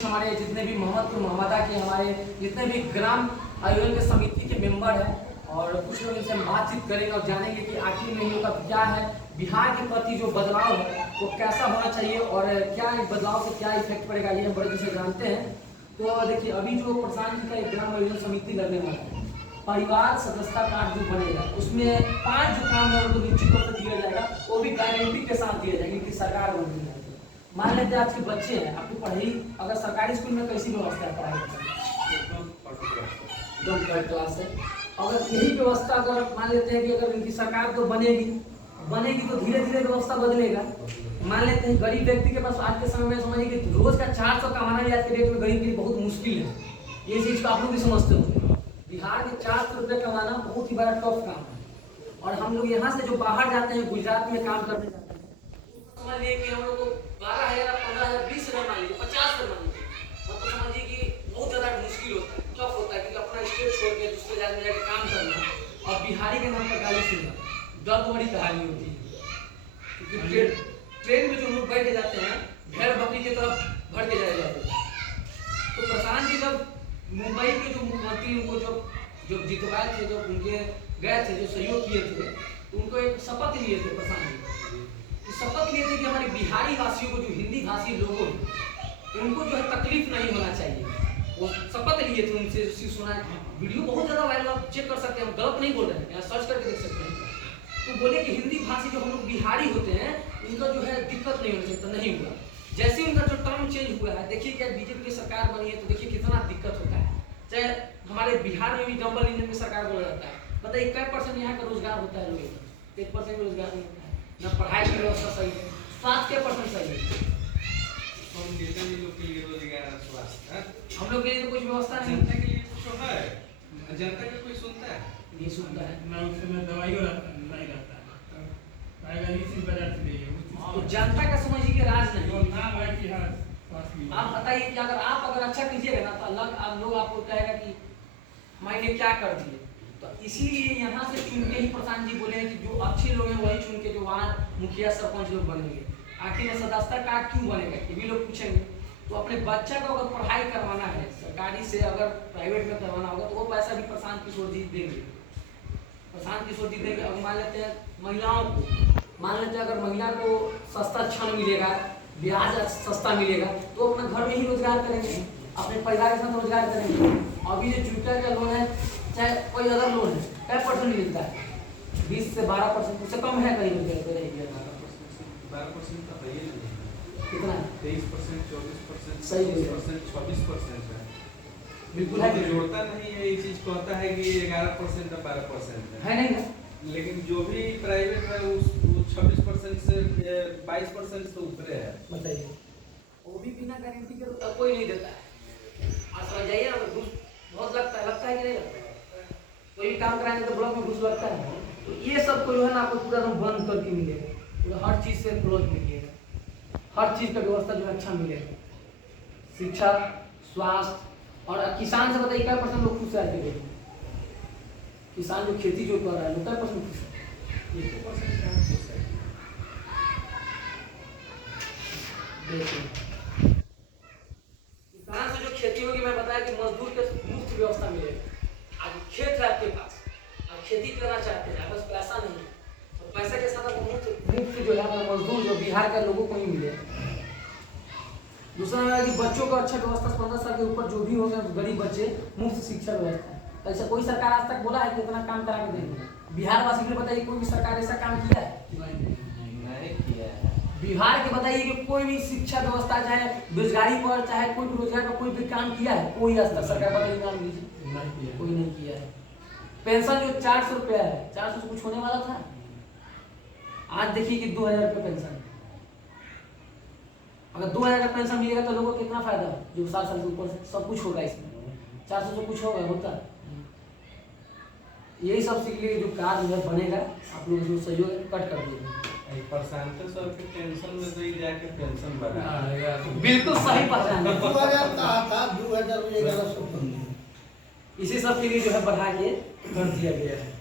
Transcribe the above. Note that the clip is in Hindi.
हमारे जितने भी मोहम्मदा के हमारे जितने भी ग्राम आयोजन के समिति के मेंबर हैं और कुछ लोग इनसे बातचीत करेंगे और जानेंगे कि आखिर में इन लोग का क्या है, बिहार के प्रति जो बदलाव है वो कैसा होना चाहिए और क्या इस बदलाव से क्या इफेक्ट पड़ेगा, ये हम बड़े से जानते हैं। तो देखिए, अभी जो प्रशांत जी का एक ग्राम आयोजन समिति लगने वाला है, परिवार सदस्यता कार्ड जो बनेगा उसमें 5 जो काम है उनको निश्चित तौर पर दिया जाएगा, वो भी गारंटी के साथ दिया जाएगा क्योंकि सरकार बन रही है। मान लेते हैं आज के बच्चे हैं, आपकी पढ़ाई अगर सरकारी स्कूल में कैसी व्यवस्था है पढ़ाई एकदम थर्ड क्लास है। अगर यही व्यवस्था अगर मान लेते हैं कि अगर इनकी सरकार तो बनेगी तो धीरे धीरे व्यवस्था बदलेगा। मान लेते हैं गरीब व्यक्ति के पास आज के समय में समझिए कि रोज का 400 कमाना भी आज के डेट में गरीब के लिए बहुत मुश्किल है। ये चीज को आप लोग भी समझते होंगे, बिहार में 400 रुपये कमाना बहुत ही बड़ा टफ काम है। और हम लोग यहाँ से जो बाहर जाते हैं, गुजरात में काम करने जाते हैं, समझ लीजिए कि हम लोग को 12,000, 15,000, 20,000 मान लीजिए, 50,000 मान लीजिए, मतलब समझिए कि बहुत ज़्यादा मुश्किल होता है, टफ होता है, क्योंकि अपना स्टेट छोड़ के दूसरे राज्य में जाकर काम करना और बिहारी के नाम पर गाली सुनना दर्द बड़ी कहानी होती है। क्योंकि ट्रेन में जो लोग बैठे जाते हैं भेड़ बकरी की तरफ भर के जाते हैं। तो प्रशांत जी जब मुंबई के जो मुख्यमंत्री उनको जो जितवाए थे, जब उनके गए थे, जो सहयोग किए थे, तो उनको एक शपथ लिए थे प्रशांत जी, शपथ लिए थे कि हमारे बिहारी वासियों को, जो हिंदी भाषी लोगों उनको जो है तकलीफ नहीं होना चाहिए। वो शपथ लिए थे उनसे, सुना वीडियो बहुत ज़्यादा वायरल, आप चेक कर सकते हैं, हम गलत नहीं बोल रहे हैं, यहाँ सर्च करके देख सकते हैं। तो बोले कि हिंदी भाषी जो हम लोग बिहारी होते हैं इनका जो है दिक्कत नहीं होना चाहिए, तो नहीं हुआ। जैसे उनका जो टर्म चेंज हुआ है, देखिए क्या बीजेपी की सरकार बनी है, तो देखिए कितना दिक्कत होता है। चाहे हमारे बिहार में भी डबल इंजन की सरकार बोला जाता है, बताइए क्या %, यहाँ का रोजगार होता है, लोग 1% रोजगार नहीं होता है, न पढ़ाई की व्यवस्था सही है, स्वास्थ्य के % सही है। हम नेता जी लोग के लिए रोजगार, स्वास्थ्य, हम लोग के लिए तो कुछ व्यवस्था नहीं, जनता के लिए कुछ है, जनता का कोई सुनता है नहीं सुनता है ना, उस समय दवाइयों नहीं रहता है, आएगा इसी वजह से नहीं है। तो जनता का समझिए कि राज नहीं। नाम है कि हाँ आप बताइए कि अगर अच्छा कीजिएगा ना तो अल्लाह लोग आपको कहेगा कि मैंने क्या कर दिए। तो इसीलिए यहाँ से चुन के ही प्रशांत जी बोले हैं कि जो अच्छे लोग हैं वही चुन के जो वहाँ मुखिया सरपंच लोग बनेंगे। आखिर में सदस्यता कार्ड क्यों बनेगा, ये भी लोग पूछेंगे। तो अपने बच्चा को अगर पढ़ाई करवाना है सरकारी से, अगर प्राइवेट में करवाना होगा, तो वो पैसा भी प्रशांत किशोर जी देंगे। प्रशांत किशोर जी देंगे। अब मान लेते हैं महिलाओं को, मान लेते हैं अगर महिला को सस्ता क्षण मिलेगा, ब्याज सस्ता मिलेगा, तो अपना घर में ही रोजगार करेंगे, अपने परिवार के साथ रोजगार करेंगे। अभी जो जुटा का लोन है, चाहे कोई अदर लोन है, क्या % मिलता है? 20 से 12%, उससे कम है कहीं 12% तो है ही नहीं, कितना है? 23%, 24%, सही है, 26% है, बिल्कुल है, जोड़ता नहीं है। ये चीज कहता है कि 11% या 12% है नहीं ना? लेकिन जो भी प्राइवेट है वो 26% से 22% से ऊपर है। बताइए, वो भी बिना गारंटी के कोई नहीं देता है। आप समझ जाइए ना, घूस बहुत लगता है कि नहीं लगता है? कोई भी काम कराएंगे तो ब्लॉक में घूस लगता है। तो ये सब को जो है ना आपको पूरा बंद करके मिलेगा, पूरा हर चीज़ से क्लोज मिलेगा, हर चीज़ का व्यवस्था जो है अच्छा मिलेगा, शिक्षा, स्वास्थ्य। और किसान से बताइए क्या % लोग खुश है? किसान जो खेती जो कर रहा है, क्या % खुश है? 1% कहाँ खुश है? देखिए, किसान से जो खेती होगी, मैं बताया कि मजदूर के मुफ्त व्यवस्था मिलेगा। आज खेत है आपके पास, आप खेती करना चाहते हैं, बस पैसा नहीं है, तो पैसे के साथ मुफ्त जो है अपना मजदूर जो बिहार के लोगों को ही मिलेगा। दूसरा है कि बच्चों का अच्छा व्यवस्था, 15 साल के ऊपर जो भी होगा गरीब बच्चे, मुफ्त शिक्षा व्यवस्था। ऐसा कोई सरकार आज तक बोला है कि इतना काम करा के देंगे? बिहार वासी के बताइए कोई भी सरकार ऐसा काम किया है? नहीं किया है। बिहार के बताइए कि कोई भी शिक्षा व्यवस्था, चाहे बेरोजगारी पर, चाहे कोई भी रोजगार पर कोई भी काम किया है? कोई आज तक सरकार बताइए, नाम लीजिए। कोई नहीं किया है। पेंशन जो 400 रुपया है, 400 से कुछ होने वाला था, आज देखिए कि 2,000 रुपये पेंशन। अगर 2,000 का पेंशन मिलेगा तो लोगों को कितना फायदा, जो 60 साल के ऊपर सब कुछ होगा इसमें, 400 से कुछ होता। यही सब सीख लिए जो कार्ड जो है बनेगा, आप लोग जो सहयोग कट कर दीजिए। प्रशांत सर के टेंशन में तो जाके पेंशन बढ़ा, बिल्कुल सही पहचान है। 2000 कहा था, 2011 इसी सब के लिए जो है बढ़ा के कर दिया गया है।